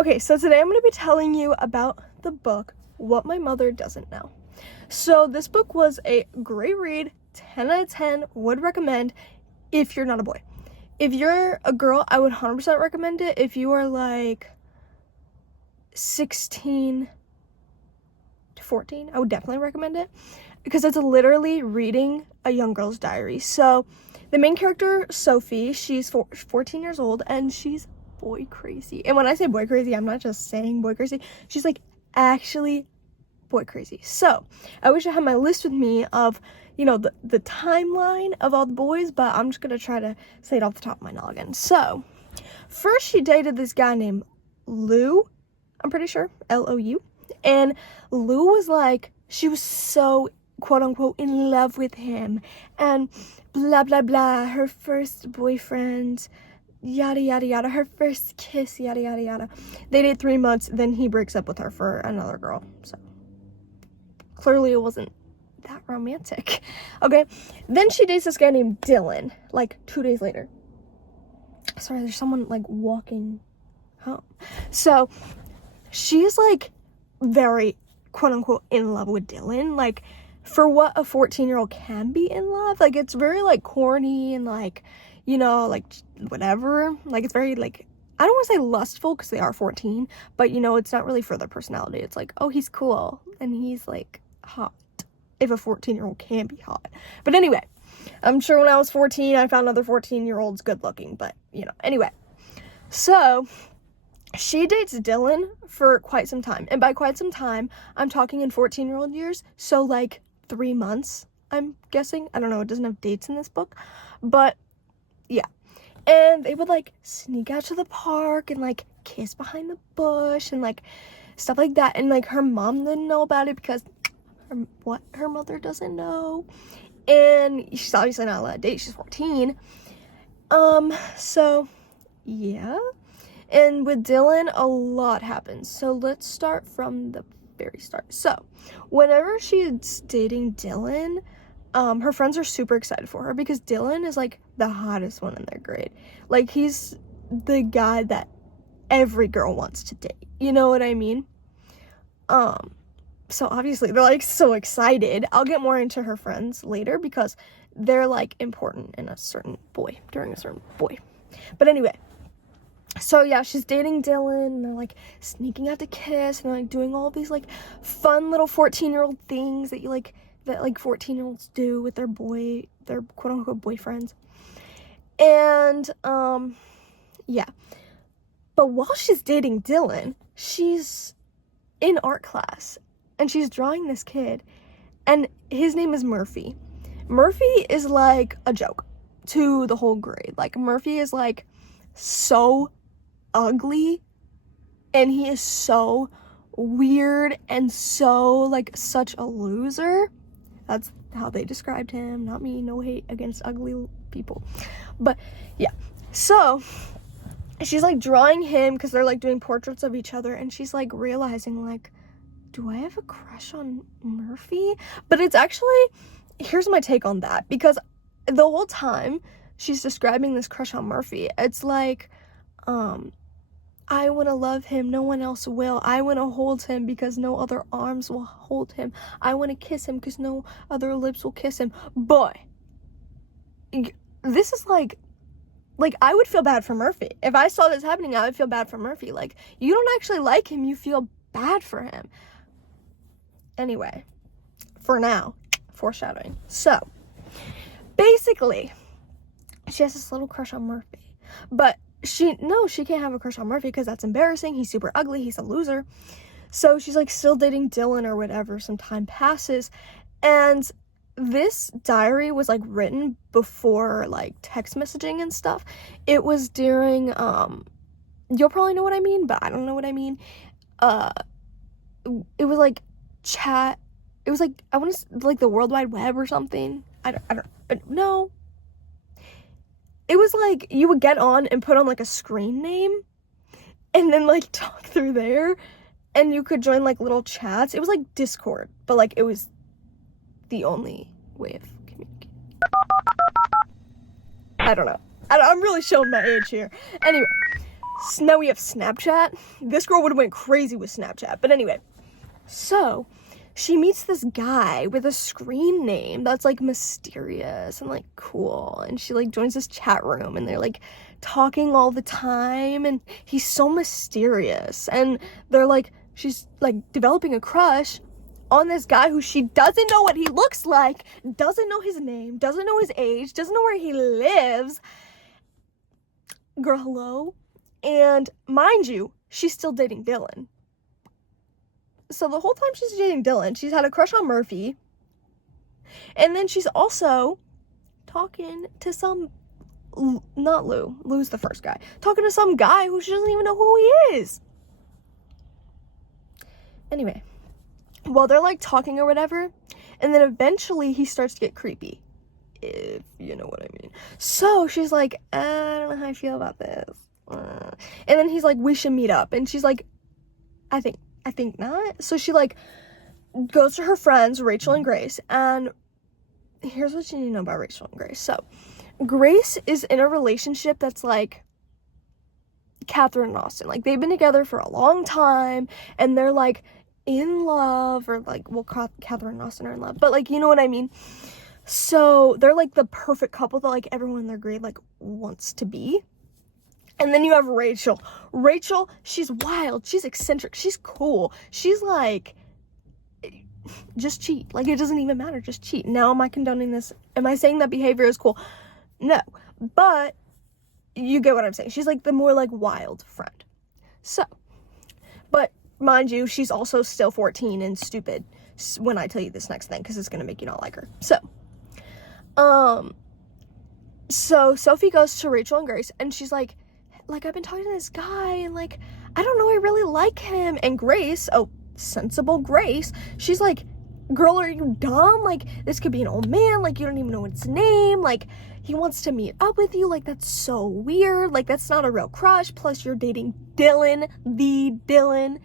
Okay, so today I'm going to be telling you about the book, What My Mother Doesn't Know. So this book was a great read, 10 out of 10, would recommend if you're not a boy. If you're a girl, I would 100% recommend it. If you are like 16 to 14, I would definitely recommend it because it's literally reading a young girl's diary. So the main character, Sophie, she's 14 years old and she's boy crazy. And when I say boy crazy, I'm not just saying boy crazy. She's like actually boy crazy. So I wish I had my list with me of, you know, the timeline of all the boys, but I'm just gonna try to say it off the top of my noggin. So first she dated this guy named Lou, I'm pretty sure, Lou. And Lou was like, she was so quote unquote in love with him and blah blah blah, her first boyfriend, yada yada yada, her first kiss, yada yada yada. They date 3 months, then he breaks up with her for another girl. So clearly it wasn't that romantic. Okay, then she dates this guy named Dylan like 2 days later. Sorry, there's someone like walking home. So she's like very quote unquote in love with Dylan, like for what a 14-year-old can be in love. Like it's very like corny and like, you know, like whatever, like it's very like, I don't want to say lustful because they are 14, but you know, it's not really for their personality. It's like, oh, he's cool and he's like hot, if a 14-year-old can be hot. But anyway, I'm sure when I was 14 I found other 14-year-olds good looking, but you know, anyway. So she dates Dylan for quite some time, and by quite some time I'm talking in 14-year-old years, so like 3 months, I'm guessing. I don't know, it doesn't have dates in this book, but yeah. And they would like sneak out to the park and like kiss behind the bush and like stuff like that, and like her mom didn't know about it because her mother doesn't know, and she's obviously not allowed to date, she's 14. So yeah. And with Dylan, a lot happens. So let's start from the very start. So whenever she's dating Dylan, her friends are super excited for her because Dylan is like the hottest one in their grade. Like he's the guy that every girl wants to date. You know what I mean? So obviously they're like so excited. I'll get more into her friends later because they're like important in a certain boy, during a certain boy. But anyway, so yeah, she's dating Dylan and they're like sneaking out to kiss and they're like doing all these like fun little 14-year-old things that 14-year-olds do with their quote unquote boyfriends. And yeah. But while she's dating Dylan, she's in art class and she's drawing this kid, and his name is Murphy. Murphy is like a joke to the whole grade. Like Murphy is like so ugly and he is so weird and so like such a loser. That's how they described him, not me. No hate against ugly people, but yeah. So she's like drawing him because they're like doing portraits of each other, and she's like realizing like, do I have a crush on Murphy? But it's actually, here's my take on that, because the whole time she's describing this crush on Murphy, it's like, I want to love him, no one else will. I want to hold him because no other arms will hold him. I want to kiss him because no other lips will kiss him. Boy, this is like I would feel bad for Murphy. If I saw this happening, I would feel bad for Murphy. Like, you don't actually like him, you feel bad for him. Anyway, for now, foreshadowing. So, basically, she has this little crush on Murphy. But she can't have a crush on Murphy because that's embarrassing. He's super ugly. He's a loser. So she's like still dating Dylan or whatever. Some time passes, and this diary was like written before like text messaging and stuff. It was during you'll probably know what I mean, but I don't know what I mean. It was like chat. It was like, I want to like the World Wide Web or something. I don't know. It was like you would get on and put on like a screen name and then like talk through there, and you could join like little chats. It was like Discord, but like it was the only way of communicating. I don't know. I'm really showing my age here. Anyway, So now we have Snapchat. This girl would have went crazy with Snapchat. But anyway, so she meets this guy with a screen name that's like mysterious and like cool. And she like joins this chat room and they're like talking all the time. And he's so mysterious. And they're like, she's like developing a crush on this guy who she doesn't know what he looks like, doesn't know his name, doesn't know his age, doesn't know where he lives. Girl, hello? And mind you, she's still dating Dylan. So the whole time she's dating Dylan, she's had a crush on Murphy. And then she's also talking to some, not Lou, Lou's the first guy, talking to some guy who she doesn't even know who he is. Anyway, well, they're like talking or whatever, and then eventually he starts to get creepy, if you know what I mean. So she's like, I don't know how I feel about this. And then he's like, we should meet up. And she's like, I think not. So she like goes to her friends, Rachel and Grace. And here's what you need to know about Rachel and Grace. So Grace is in a relationship that's like Catherine and Austin. Like they've been together for a long time and they're like in love, or like, well, Catherine and Austin are in love, but like, you know what I mean? So they're like the perfect couple that like everyone in their grade like wants to be. And then you have Rachel. Rachel, she's wild. She's eccentric. She's cool. She's like, just cheat. Like, it doesn't even matter. Just cheat. Now, am I condoning this? Am I saying that behavior is cool? No. But you get what I'm saying. She's like the more like wild friend. So, but mind you, she's also still 14 and stupid when I tell you this next thing, because it's going to make you not like her. So Sophie goes to Rachel and Grace, and she's like, I've been talking to this guy, and like, I don't know, I really like him. And Grace, sensible Grace, she's like, girl, are you dumb? Like, this could be an old man, like, you don't even know his name, like, he wants to meet up with you, like, that's so weird, like, that's not a real crush, plus you're dating Dylan, the Dylan.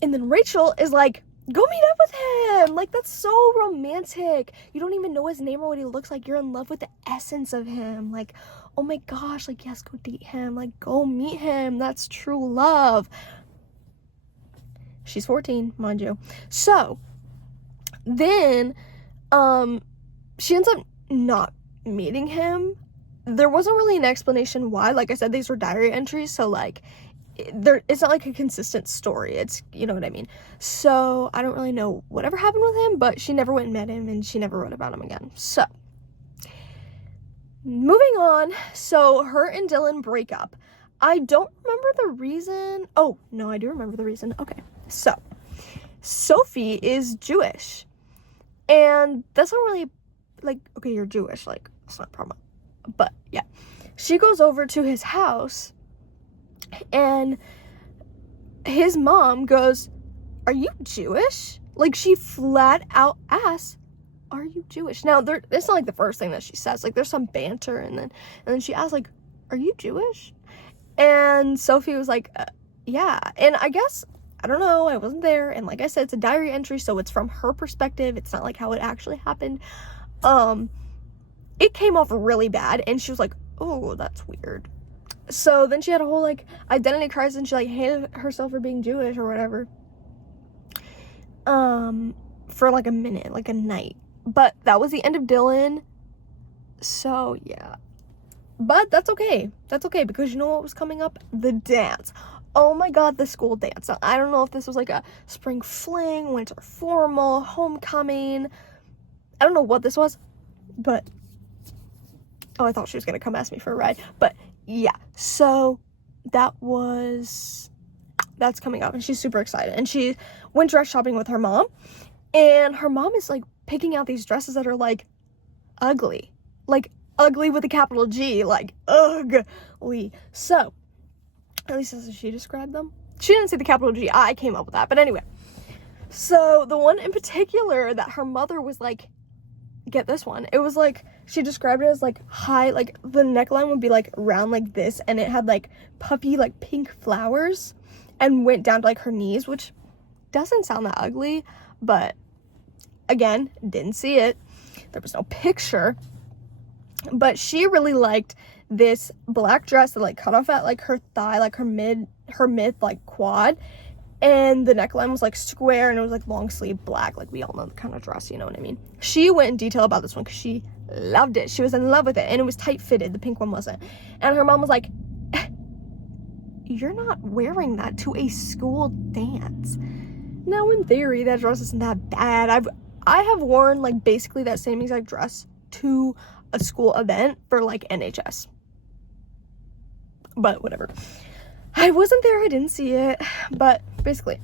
And then Rachel is like, go meet up with him, like, that's so romantic, you don't even know his name or what he looks like, you're in love with the essence of him, like, oh my gosh, like, yes, go date him, like, go meet him, that's true love. She's 14, mind you. So then she ends up not meeting him. There wasn't really an explanation why. Like I said, these were diary entries, so like it's not like a consistent story, it's, you know what I mean. So I don't really know whatever happened with him, but she never went and met him, and she never wrote about him again. So moving on, so her and Dylan break up. I don't remember the reason. Oh no, I do remember the reason. Okay, so Sophie is Jewish, and that's not really like, okay, you're Jewish, like, it's not a problem, but yeah, she goes over to his house, and his mom goes, are you Jewish? Like, she flat out asks, are you Jewish? Now, it's not like the first thing that she says, like, there's some banter, and then she asks, like, are you Jewish? And Sophie was like, yeah. And I guess, I don't know, I wasn't there, and like I said, it's a diary entry, so it's from her perspective, it's not like how it actually happened. It came off really bad, and she was like, oh, that's weird. So then she had a whole like identity crisis, and she like hated herself for being Jewish or whatever, for like a minute, like a night. But that was the end of Dylan. So yeah, but that's okay, because you know what was coming up? The dance. Oh my god, the school dance. Now, I don't know if this was like a spring fling, winter formal, homecoming, I don't know what this was, but oh, I thought she was gonna come ask me for a ride. But yeah, so that's coming up, and she's super excited, and she went dress shopping with her mom, and her mom is like picking out these dresses that are like ugly with a capital G, like ugly. So at least as she described them. She didn't say the capital G, I came up with that, but anyway. So the one in particular that her mother was like, get this one, it was like, she described it as like high, like the neckline would be like round like this, and it had like puffy like pink flowers and went down to like her knees, which doesn't sound that ugly, but again, didn't see it, there was no picture. But she really liked this black dress that, like, cut off at, like, her thigh, like, her mid, like, quad, and the neckline was, like, square, and it was, like, long sleeve black. Like, we all know the kind of dress, you know what I mean? She went in detail about this one because she loved it. She was in love with it, and it was tight-fitted. The pink one wasn't. And her mom was like, you're not wearing that to a school dance. Now, in theory, that dress isn't that bad. I have worn, like, basically that same exact dress to a school event for, like, NHS. But whatever. I wasn't there. I didn't see it. But basically.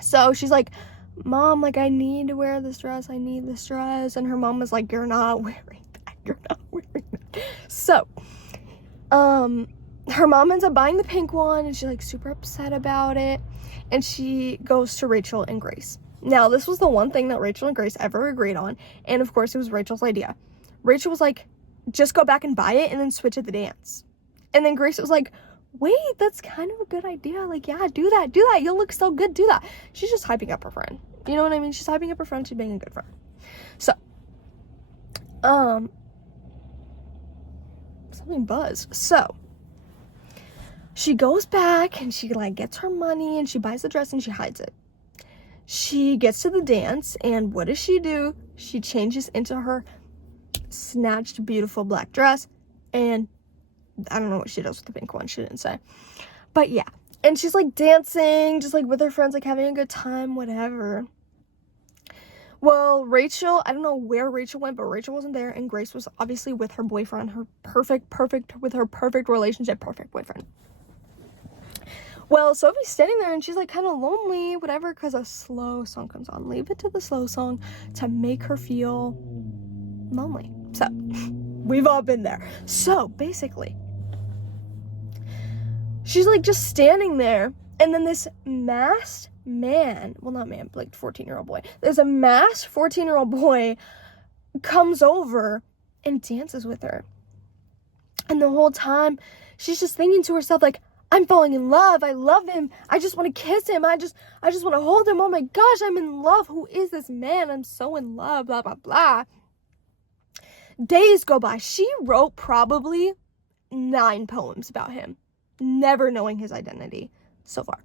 So she's like, Mom, like, I need to wear this dress. I need this dress. And her mom was like, you're not wearing that. You're not wearing that. So, her mom ends up buying the pink one, and she's, like, super upset about it. And she goes to Rachel and Grace. Now, this was the one thing that Rachel and Grace ever agreed on. And, of course, it was Rachel's idea. Rachel was like, just go back and buy it and then switch at the dance. And then Grace was like, wait, that's kind of a good idea. Like, yeah, do that. You'll look so good. Do that. She's just hyping up her friend. You know what I mean? She's hyping up her friend. She's being a good friend. So, something buzzed. So, she goes back and she, like, gets her money and she buys the dress and she hides it. She gets to the dance, and what does she do? She changes into her snatched, beautiful black dress, and I don't know what she does with the pink one. She didn't say. But yeah. And she's, like, dancing, just, like, with her friends, like, having a good time, whatever. Well, Rachel, I don't know where Rachel went, but Rachel wasn't there, and Grace was obviously with her boyfriend, her perfect relationship, perfect boyfriend. Well, Sophie's standing there, and she's, like, kind of lonely, whatever, because a slow song comes on. Leave it to the slow song to make her feel lonely. So, we've all been there. So, basically, she's, like, just standing there, and then this masked man, well, not man, but, like, 14-year-old boy. There's a masked 14-year-old boy comes over and dances with her. And the whole time, she's just thinking to herself, like, I'm falling in love. I love him. I just want to kiss him. I just want to hold him. Oh my gosh, I'm in love. Who is this man? I'm so in love, blah, blah, blah. Days go by. She wrote probably 9 poems about him, never knowing his identity so far.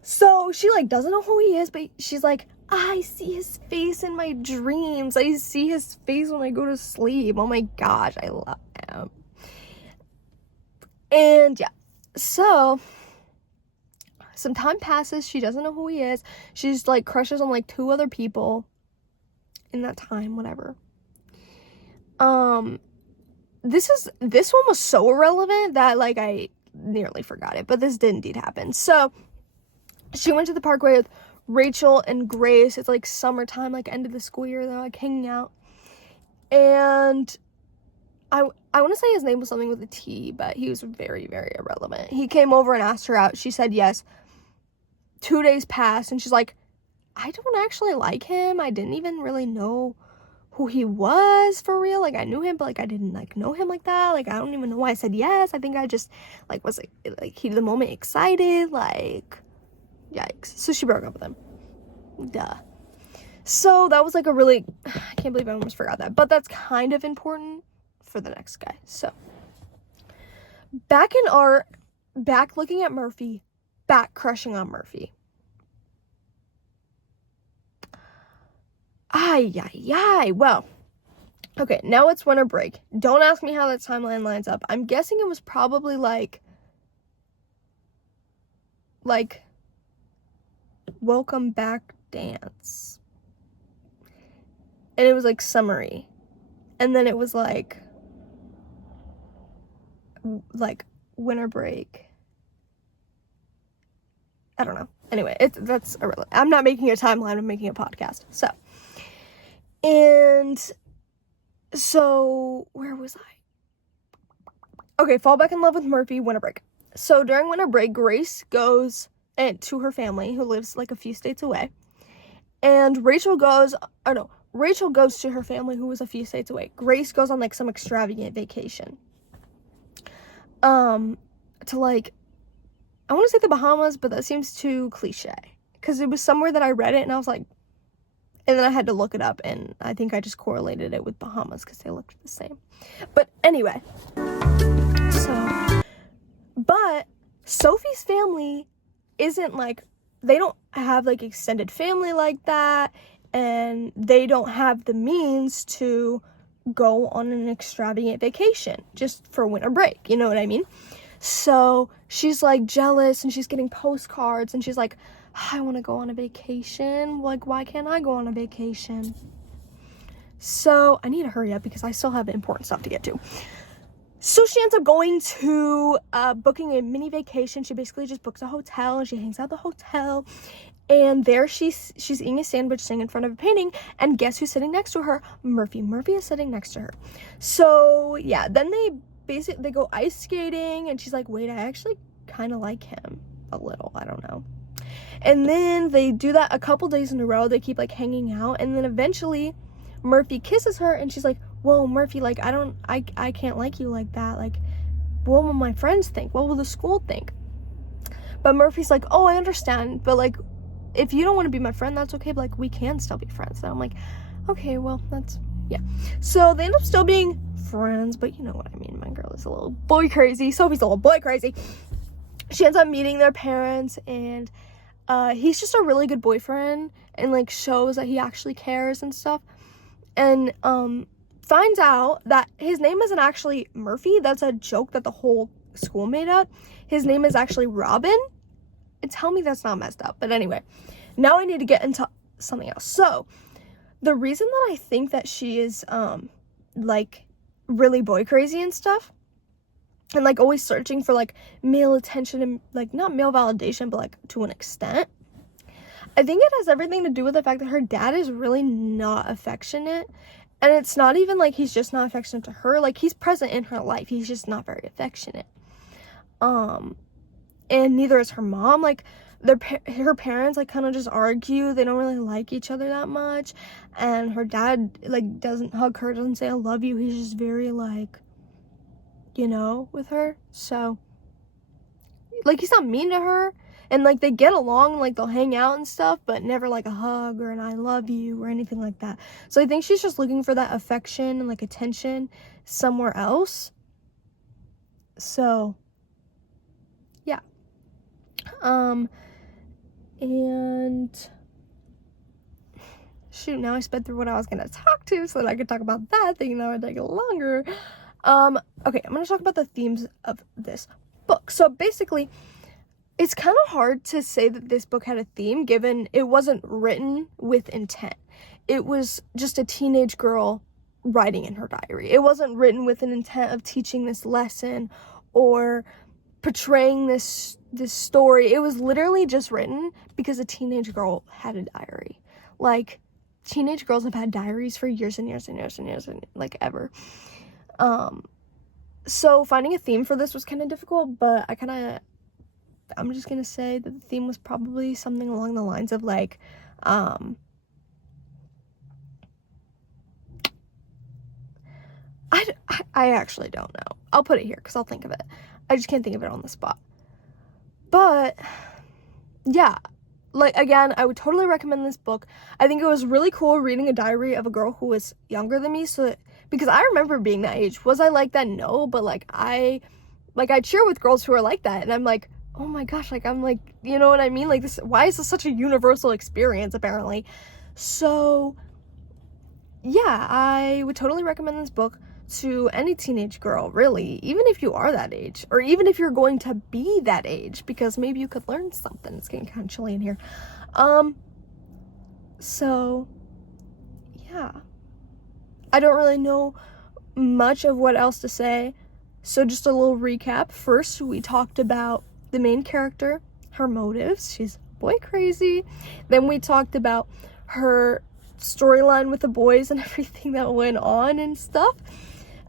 So she, like, doesn't know who he is, but she's like, I see his face in my dreams. I see his face when I go to sleep. Oh my gosh, I love him. And yeah. So, some time passes. She doesn't know who he is. She's, like, crushes on, like, 2 other people in that time, whatever. This one was so irrelevant that, like, I nearly forgot it, but this did indeed happen. So, she went to the parkway with Rachel and Grace. It's, like, summertime, like, end of the school year. They're, like, hanging out. And I want to say his name was something with a T, but he was very, very irrelevant. He came over and asked her out. She said yes. 2 days passed, and she's like, I don't actually like him. I didn't even really know who he was for real. Like, I knew him, but, like, I didn't, like, know him like that. Like, I don't even know why I said yes. I think I just, like, was, like heat of the moment excited. Like, yikes. So she broke up with him. Duh. So that was, like, a really, I can't believe I almost forgot that. But that's kind of important for the next guy. So, back looking at Murphy, back crushing on Murphy. Well, okay, now it's winter break. Don't ask me how that timeline lines up. I'm guessing it was probably like welcome back dance. And it was, like, summery. And then it was, like winter break. I don't know. Anyway, that's irrelevant. I'm not making a timeline, I'm making a podcast. So where was I? Okay, fall back in love with Murphy, winter break. So during winter break, Grace goes to her family, who lives, like, a few states away. And Rachel goes to her family, who was a few states away. Grace goes on, like, some extravagant vacation. To, like, I want to say the Bahamas, but that seems too cliche. Because it was somewhere that I read it, and I was like, And then I had to look it up, and I think I just correlated it with Bahamas because they looked the same. But anyway, but Sophie's family isn't like, they don't have like extended family like that, and they don't have the means to go on an extravagant vacation just for winter break, you know what I mean? So she's like jealous, and she's getting postcards, and she's like, I want to go on a vacation. Like, why can't I go on a vacation? So I need to hurry up because I still have important stuff to get to. So she ends up going to booking a mini vacation. She basically just books a hotel, and she hangs out at the hotel. And there she's eating a sandwich, sitting in front of a painting, and guess who's sitting next to her? Murphy. Murphy is sitting next to her. So yeah, then they go ice skating, and she's like, wait, I actually kind of like him a little. I don't know. And then they do that a couple days in a row. They keep like hanging out, and then eventually Murphy kisses her, and she's like, whoa, Murphy, like, I can't like you like that. Like, what will my friends think? What will the school think? But Murphy's like, oh, I understand, but like, if you don't want to be my friend, that's okay, but like, we can still be friends. And I'm like, okay, well, yeah. So they end up still being friends, but you know what I mean. My girl is a little boy crazy. Sophie's a little boy crazy. She ends up meeting their parents, and he's just a really good boyfriend, and like shows that he actually cares and stuff. And finds out that his name isn't actually Murphy. That's a joke that the whole school made up. His name is actually Robin. And tell me that's not messed up. But anyway, now I need to get into something else. So the reason that I think that she is like really boy crazy and stuff, and like always searching for like male attention and like not male validation, but like to an extent, I think it has everything to do with the fact that her dad is really not affectionate. And it's not even like he's just not affectionate to her. Like, he's present in her life. He's just not very affectionate. And neither is her mom. Like, her parents, like, kind of just argue. They don't really like each other that much. And her dad, like, doesn't hug her, doesn't say I love you. He's just very, like, you know, with her. So, like, he's not mean to her. And, like, they get along, like, they'll hang out and stuff, but never, like, a hug or an I love you or anything like that. So I think she's just looking for that affection and, like, attention somewhere else. So, yeah. And, shoot, now I sped through what I was going to talk to so that I could talk about that, thinking that would take longer. Okay, I'm going to talk about the themes of this book. So, basically, it's kind of hard to say that this book had a theme, given it wasn't written with intent. It was just a teenage girl writing in her diary. It wasn't written with an intent of teaching this lesson or portraying this story. It was literally just written because a teenage girl had a diary. Like, teenage girls have had diaries for years and years and years and years, and like ever. So finding a theme for this was kind of difficult, but I'm just gonna say that the theme was probably something along the lines of like, I actually don't know. I'll put it here because I'll think of it. I just can't think of it on the spot. But yeah, like, again, I would totally recommend this book. I think it was really cool reading a diary of a girl who was younger than me. Because I remember being that age. Was I like that? No, but like I cheer with girls who are like that, and I'm like, oh my gosh, like, I'm like, you know what I mean? Like, why is this such a universal experience, apparently? So, yeah, I would totally recommend this book to any teenage girl, really, even if you are that age, or even if you're going to be that age, because maybe you could learn something. It's getting kind of chilly in here. So, yeah. I don't really know much of what else to say, so just a little recap. First, we talked about the main character, her motives. She's boy crazy. Then we talked about her storyline with the boys and everything that went on and stuff.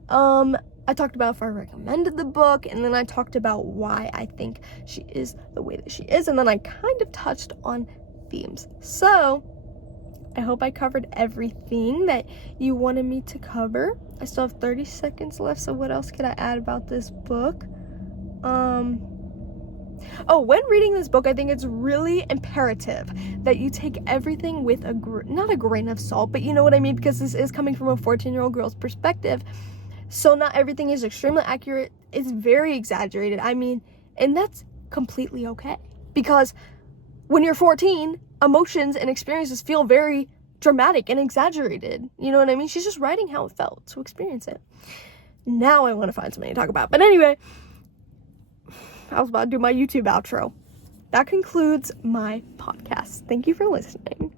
I talked about if I recommended the book, and then I talked about why I think she is the way that she is, and then I kind of touched on themes. So I hope I covered everything that you wanted me to cover. I still have 30 seconds left, so what else could I add about this book? Oh, when reading this book, I think it's really imperative that you take everything with not a grain of salt, but you know what I mean, because this is coming from a 14-year-old girl's perspective. So not everything is extremely accurate. It's very exaggerated. I mean, and that's completely okay. Because when you're 14, emotions and experiences feel very dramatic and exaggerated. You know what I mean? She's just writing how it felt to experience it. Now I want to find something to talk about. But anyway, I was about to do my YouTube outro. That concludes my podcast. Thank you for listening.